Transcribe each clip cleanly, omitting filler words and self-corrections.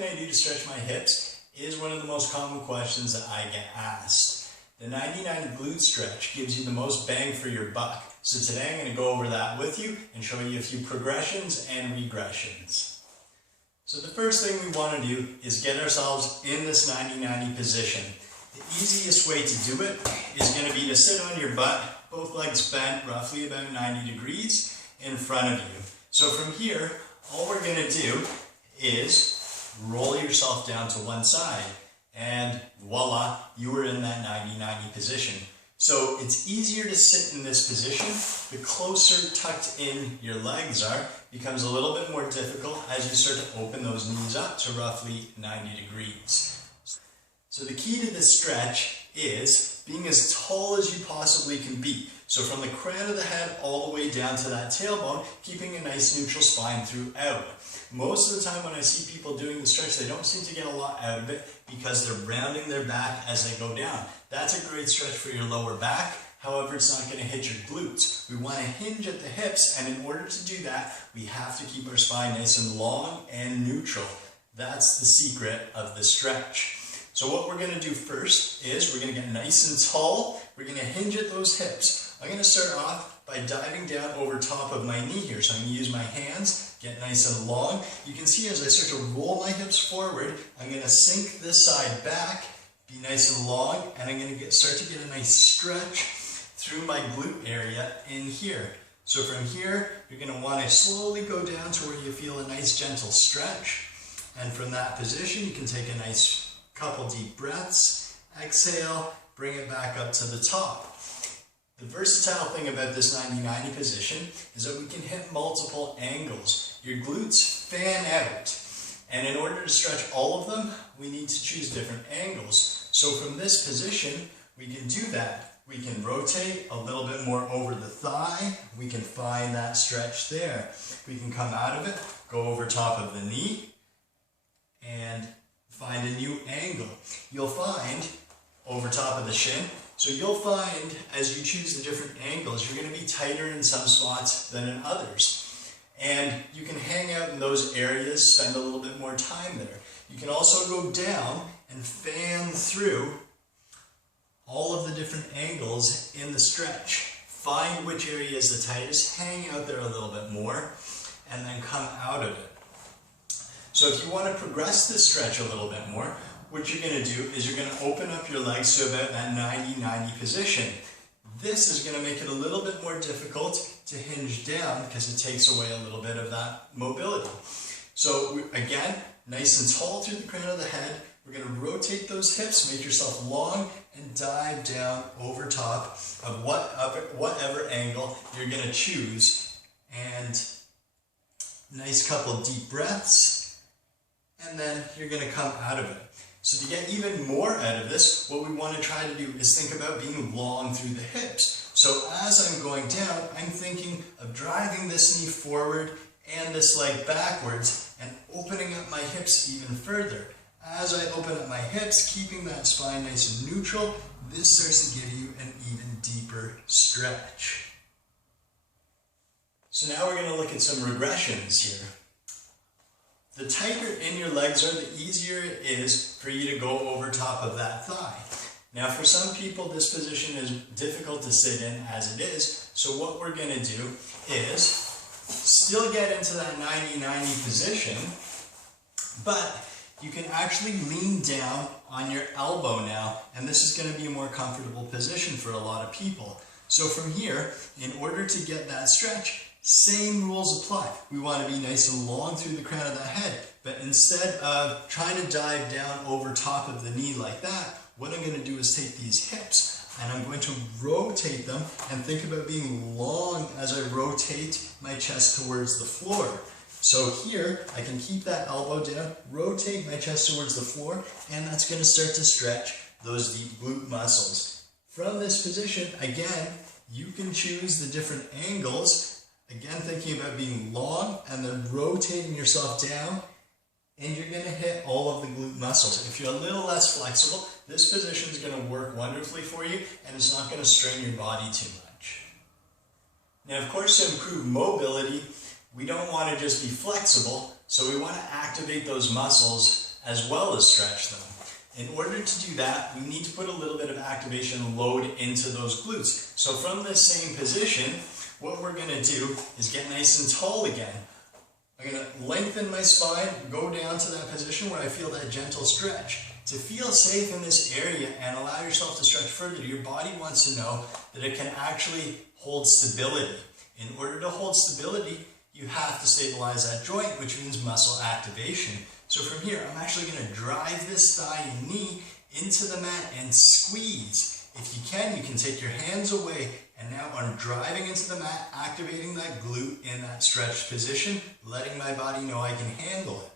can I do to stretch my hips is one of the most common questions that I get asked. The 90-90 glute stretch gives you the most bang for your buck. So today I'm going to go over that with you and show you a few progressions and regressions. So the first thing we want to do is get ourselves in this 90-90 position. The easiest way to do it is going to be to sit on your butt, both legs bent roughly about 90 degrees in front of you. So from here, all we're going to do is roll yourself down to one side, and voila, you are in that 90-90 position. So it's easier to sit in this position. The closer tucked in your legs are, becomes a little bit more difficult as you start to open those knees up to roughly 90 degrees. So the key to this stretch is being as tall as you possibly can be. So from the crown of the head all the way down to that tailbone, keeping a nice neutral spine throughout. Most of the time when I see people doing the stretch, they don't seem to get a lot out of it because they're rounding their back as they go down. That's a great stretch for your lower back. However, it's not going to hit your glutes. We want to hinge at the hips, and in order to do that, we have to keep our spine nice and long and neutral. That's the secret of the stretch. So what we're going to do first is we're going to get nice and tall. We're going to hinge at those hips. I'm going to start off by diving down over top of my knee here. So I'm going to use my hands, get nice and long. You can see as I start to roll my hips forward, I'm going to sink this side back, be nice and long, and I'm going to start to get a nice stretch through my glute area in here. So from here, you're going to want to slowly go down to where you feel a nice gentle stretch. And from that position, you can take a nice couple deep breaths, exhale, bring it back up to the top. The versatile thing about this 90-90 position is that we can hit multiple angles. Your glutes fan out, and in order to stretch all of them, we need to choose different angles. So from this position, we can do that. We can rotate a little bit more over the thigh. We can find that stretch there. We can come out of it, go over top of the knee, and find a new angle. You'll find over top of the shin. So you'll find as you choose the different angles, you're going to be tighter in some spots than in others. And you can hang out in those areas, spend a little bit more time there. You can also go down and fan through all of the different angles in the stretch. Find which area is the tightest, hang out there a little bit more, and then come out of it. So if you want to progress this stretch a little bit more, what you're going to do is you're going to open up your legs to about that 90-90 position. This is going to make it a little bit more difficult to hinge down because it takes away a little bit of that mobility. So again, nice and tall through the crown of the head. We're going to rotate those hips, make yourself long, and dive down over top of whatever angle you're going to choose. And nice couple deep breaths, and then you're going to come out of it. So to get even more out of this, what we want to try to do is think about being long through the hips. So as I'm going down, I'm thinking of driving this knee forward and this leg backwards and opening up my hips even further. As I open up my hips, keeping that spine nice and neutral, this starts to give you an even deeper stretch. So now we're going to look at some regressions here. The tighter in your legs are, the easier it is for you to go over top of that thigh. Now for some people, this position is difficult to sit in as it is, so what we're going to do is still get into that 90-90 position, but you can actually lean down on your elbow now, and this is going to be a more comfortable position for a lot of people. So from here, in order to get that stretch, same rules apply. We want to be nice and long through the crown of the head, but instead of trying to dive down over top of the knee like that, what I'm going to do is take these hips and I'm going to rotate them and think about being long as I rotate my chest towards the floor. So here, I can keep that elbow down, rotate my chest towards the floor, and that's going to start to stretch those deep glute muscles. From this position, again, you can choose the different angles. Again, thinking about being long and then rotating yourself down, and you're going to hit all of the glute muscles. If you're a little less flexible, this position is going to work wonderfully for you, and it's not going to strain your body too much. Now, of course, to improve mobility, we don't want to just be flexible, so we want to activate those muscles as well as stretch them. In order to do that, we need to put a little bit of activation load into those glutes. So from this same position, what we're going to do is get nice and tall again. I'm going to lengthen my spine, go down to that position where I feel that gentle stretch. To feel safe in this area and allow yourself to stretch further, your body wants to know that it can actually hold stability. In order to hold stability, you have to stabilize that joint, which means muscle activation. So from here, I'm actually going to drive this thigh and knee into the mat and squeeze. If you can take your hands away, and now I'm driving into the mat, activating that glute in that stretched position, letting my body know I can handle it.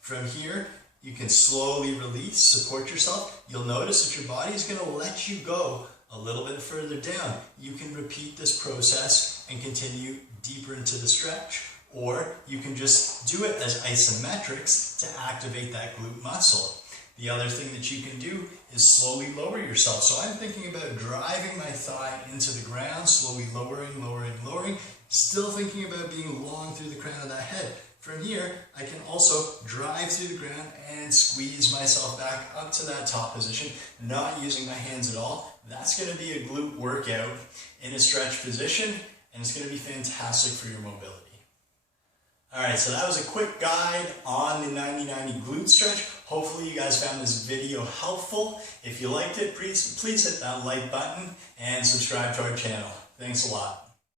From here, you can slowly release, support yourself. You'll notice that your body is going to let you go a little bit further down. You can repeat this process and continue deeper into the stretch, or you can just do it as isometrics to activate that glute muscle. The other thing that you can do is slowly lower yourself. So I'm thinking about driving my thigh into the ground, slowly lowering, lowering, lowering, still thinking about being long through the crown of that head. From here, I can also drive through the ground and squeeze myself back up to that top position, not using my hands at all. That's going to be a glute workout in a stretch position, and it's going to be fantastic for your mobility. Alright, so that was a quick guide on the 90-90 glute stretch. Hopefully you guys found this video helpful. If you liked it, please hit that like button and subscribe to our channel. Thanks a lot.